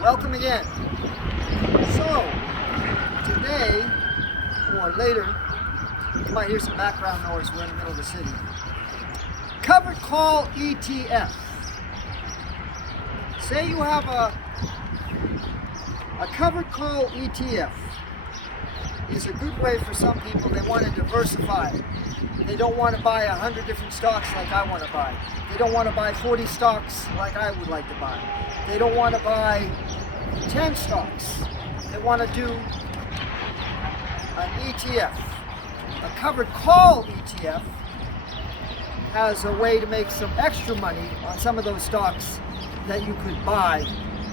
Welcome again. So, today, or later, you might hear some background noise. We're in the middle of the city. Covered call ETF. Say you have a covered call ETF. It's a good way for some people. They want to diversify. They don't want to buy 100 different stocks like I want to buy. They don't want to buy 40 stocks like I would like to buy. They don't want to buy 10 stocks. They want to do an ETF. A covered call ETF has a way to make some extra money on some of those stocks that you could buy.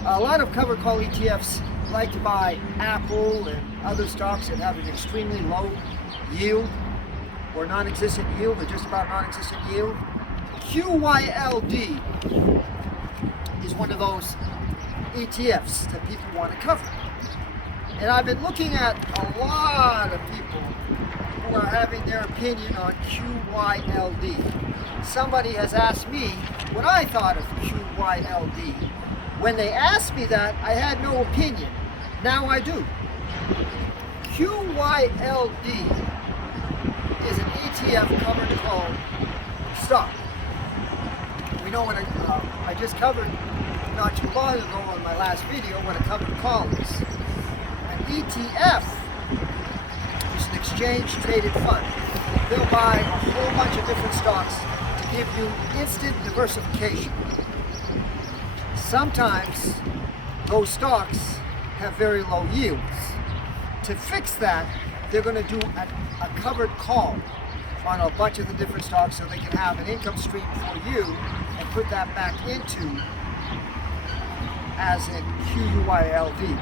A lot of covered call ETFs like to buy Apple and other stocks that have an extremely low yield or non-existent yield, or just about non-existent yield. QYLD is one of those ETFs that people want to cover. And I've been looking at a lot of people who are having their opinion on QYLD. Somebody has asked me what I thought of QYLD. When they asked me that, I had no opinion. Now I do. QYLD is an ETF covered call stock. We know what I just covered not too long ago on my last video what a covered call is. An ETF is an exchange traded fund. They'll buy a whole bunch of different stocks to give you instant diversification. Sometimes those stocks have very low yields. To fix that, they're going to do a covered call on a bunch of the different stocks so they can have an income stream for you and put that back into as in QYLD.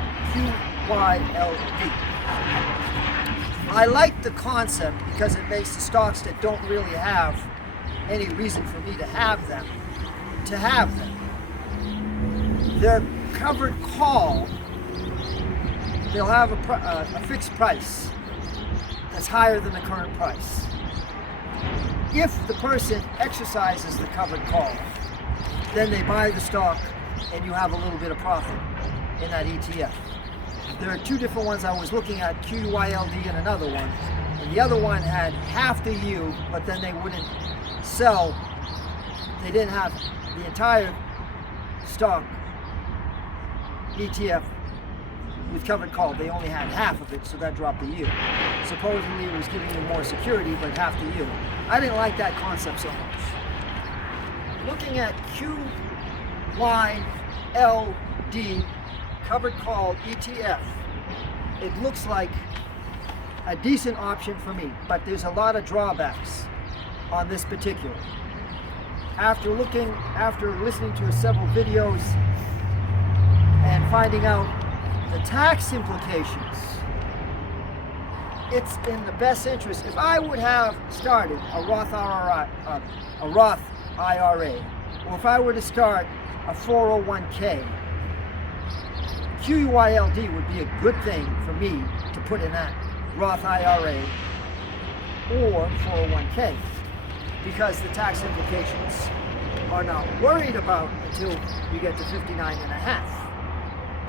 I like the concept because it makes the stocks that don't really have any reason for me to have them. Their covered call, they'll have a fixed price that's higher than the current price. If the person exercises the covered call, then they buy the stock and you have a little bit of profit in that ETF. There are two different ones I was looking at, QYLD and another one. And the other one had half the yield, but then they wouldn't sell. They didn't have the entire stock ETF with covered call. They only had half of it, so that dropped the yield. Supposedly it was giving you more security, but half the yield. I didn't like that concept so much. Looking at QYLD covered call ETF, it looks like a decent option for me, but there's a lot of drawbacks on this particular. After listening to several videos and finding out the tax implications, it's in the best interest. If I would have started a Roth IRA, or if I were to start a 401k, QYLD would be a good thing for me to put in that Roth IRA or 401k, because the tax implications are not worried about until you get to 59 and a half.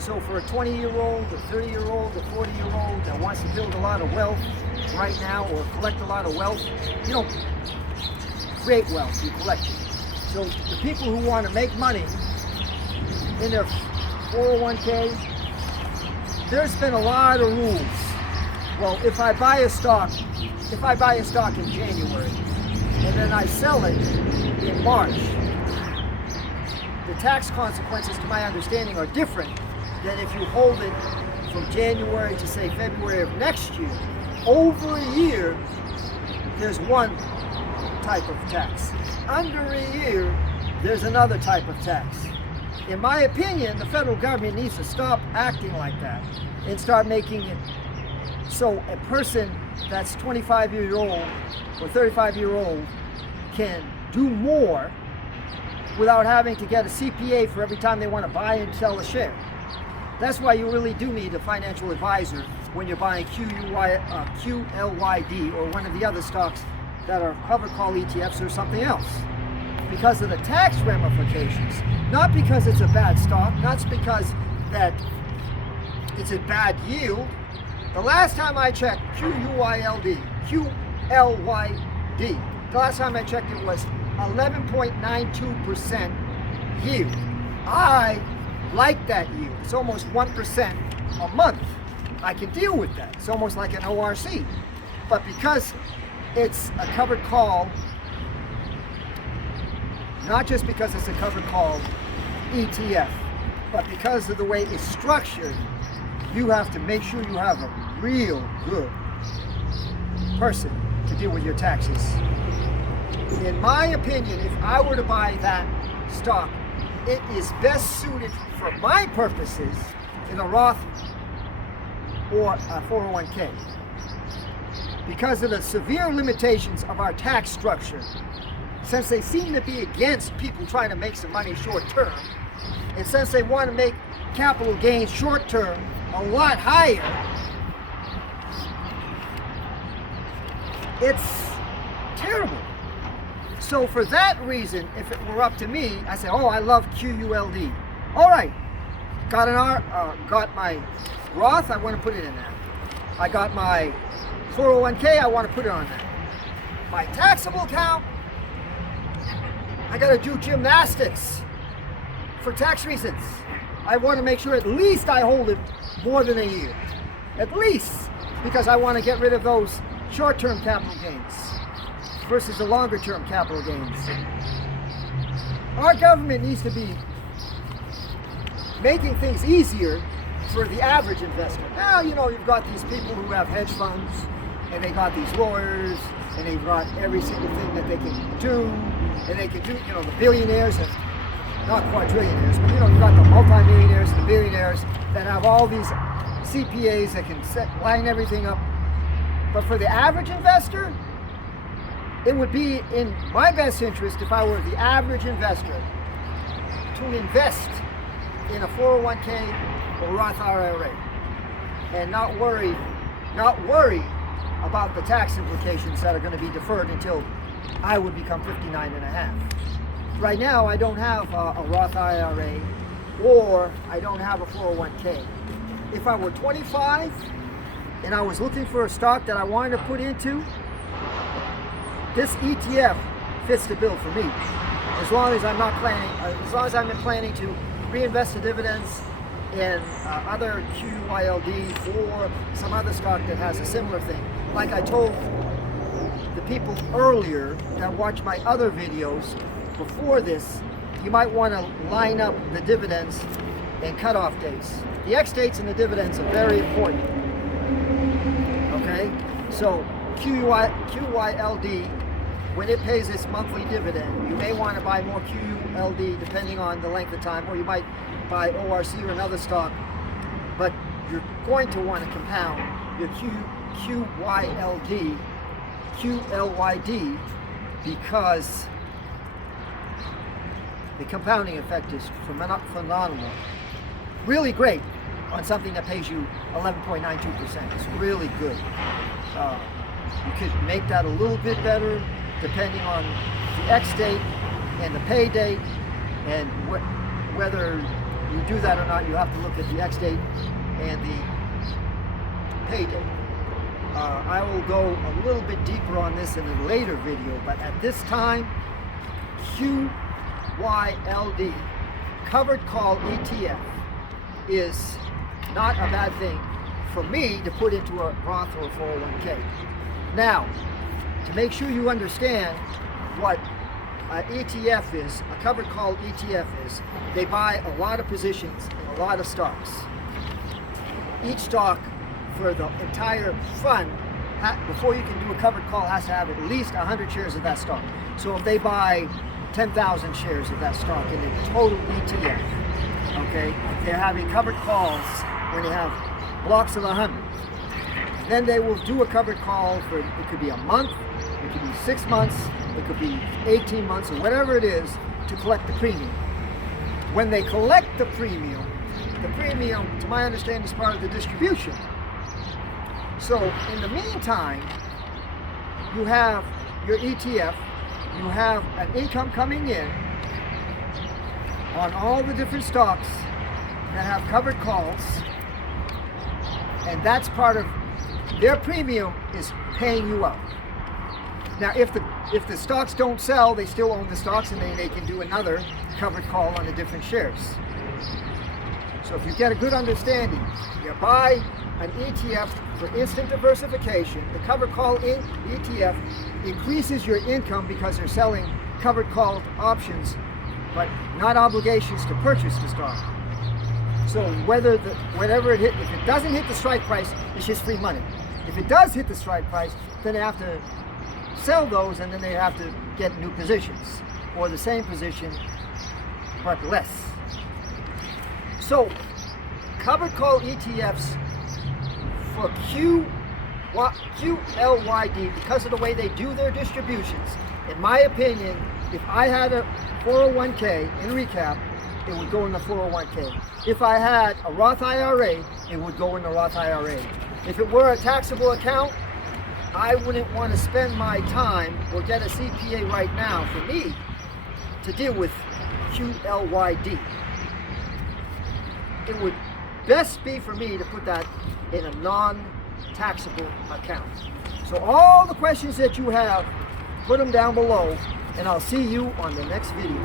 So for a 20-year-old, a 30-year-old, a 40-year-old that wants to build a lot of wealth right now or collect a lot of wealth, you don't create wealth, you collect it. So the people who want to make money in their 401k, there's been a lot of rules. Well, if I buy a stock in January and then I sell it in March, the tax consequences, to my understanding, are different than if you hold it from January to, say, February of next year. Over a year, there's one type of tax. Under a year, there's another type of tax. In my opinion, the federal government needs to stop acting like that and start making it so a person that's 25-year-old or 35-year-old can do more without having to get a CPA for every time they want to buy and sell a share. That's why you really do need a financial advisor when you're buying QLYD or one of the other stocks that are covered call ETFs or something else. Because of the tax ramifications, not because it's a bad stock, not because that it's a bad yield. The last time I checked QYLD, the last time I checked it was 11.92% yield. I like that yield. It's almost 1% a month. I can deal with that. It's almost like an ORC. But because it's a covered call, not just because it's a covered call ETF, but because of the way it's structured, you have to make sure you have a real good person to deal with your taxes. In my opinion, if I were to buy that stock, it is best suited for my purposes in a Roth or a 401k. Because of the severe limitations of our tax structure, since they seem to be against people trying to make some money short term, and since they want to make capital gains short term a lot higher, it's terrible. So for that reason, if it were up to me, I say, oh, I love QULD. All right, got my Roth, I want to put it in that. I got my 401k, I want to put it on that. My taxable account, I got to do gymnastics for tax reasons. I want to make sure at least I hold it more than a year. At least, because I want to get rid of those short-term capital gains versus the longer-term capital gains. Our government needs to be making things easier for the average investor. Now, you know, you've got these people who have hedge funds, and they got these lawyers, and they've got every single thing that they can do, and they can do, you know, the billionaires, and not quadrillionaires, but you know, you've got the multimillionaires and the billionaires that have all these CPAs that can line everything up. But for the average investor, it would be in my best interest, if I were the average investor, to invest in a 401k or Roth IRA and not worry about the tax implications that are going to be deferred until I would become 59 and a half. Right now, I don't have a Roth IRA or I don't have a 401k. If I were 25 and I was looking for a stock that I wanted to put into, this ETF fits the bill for me. As long as I'm planning to reinvest the dividends in other QYLD or some other stock that has a similar thing. Like I told the people earlier that watch my other videos before this, you might want to line up the dividends and cutoff dates. The X dates and the dividends are very important. Okay, so QYLD, when it pays its monthly dividend, you may want to buy more QLD depending on the length of time, or you might buy ORC or another stock, but you're going to want to compound your QLYD, because the compounding effect is phenomenal. Really great on something that pays you 11.92%. It's really good. You could make that a little bit better depending on the X date and the pay date, and whether you do that or not, you have to look at the X date and the pay date. I will go a little bit deeper on this in a later video, but at this time, QYLD, covered call ETF, is not a bad thing for me to put into a Roth or 401k. Now, to make sure you understand what an ETF is, a covered call ETF is, they buy a lot of positions in a lot of stocks. Each stock for the entire fund, before you can do a covered call, has to have at least 100 shares of that stock. So if they buy 10,000 shares of that stock in the total ETF, okay, they're having covered calls when they have blocks of 100. Then they will do a covered call for, it could be a month, it could be 6 months, it could be 18 months, or whatever it is, to collect the premium. When they collect the premium, to my understanding, is part of the distribution. So in the meantime, you have your ETF, you have an income coming in on all the different stocks, that have covered calls, and that's part of their premium is paying you out. Now, if the stocks don't sell, they still own the stocks, and they can do another covered call on the different shares. So if you get a good understanding, you buy an ETF for instant diversification. The covered call ETF increases your income because they're selling covered call options, but not obligations to purchase the stock. So whenever it hit, if it doesn't hit the strike price, it's just free money. If it does hit the strike price, then they have to sell those, and then they have to get new positions or the same position but less. So covered call ETFs for QLYD, because of the way they do their distributions, in my opinion, if I had a 401k, in recap, it would go in the 401k. If I had a Roth IRA, it would go in the Roth IRA. If it were a taxable account, I wouldn't want to spend my time or get a CPA right now for me to deal with QLYD. It would best be for me to put that in a non-taxable account. So all the questions that you have, put them down below, and I'll see you on the next video.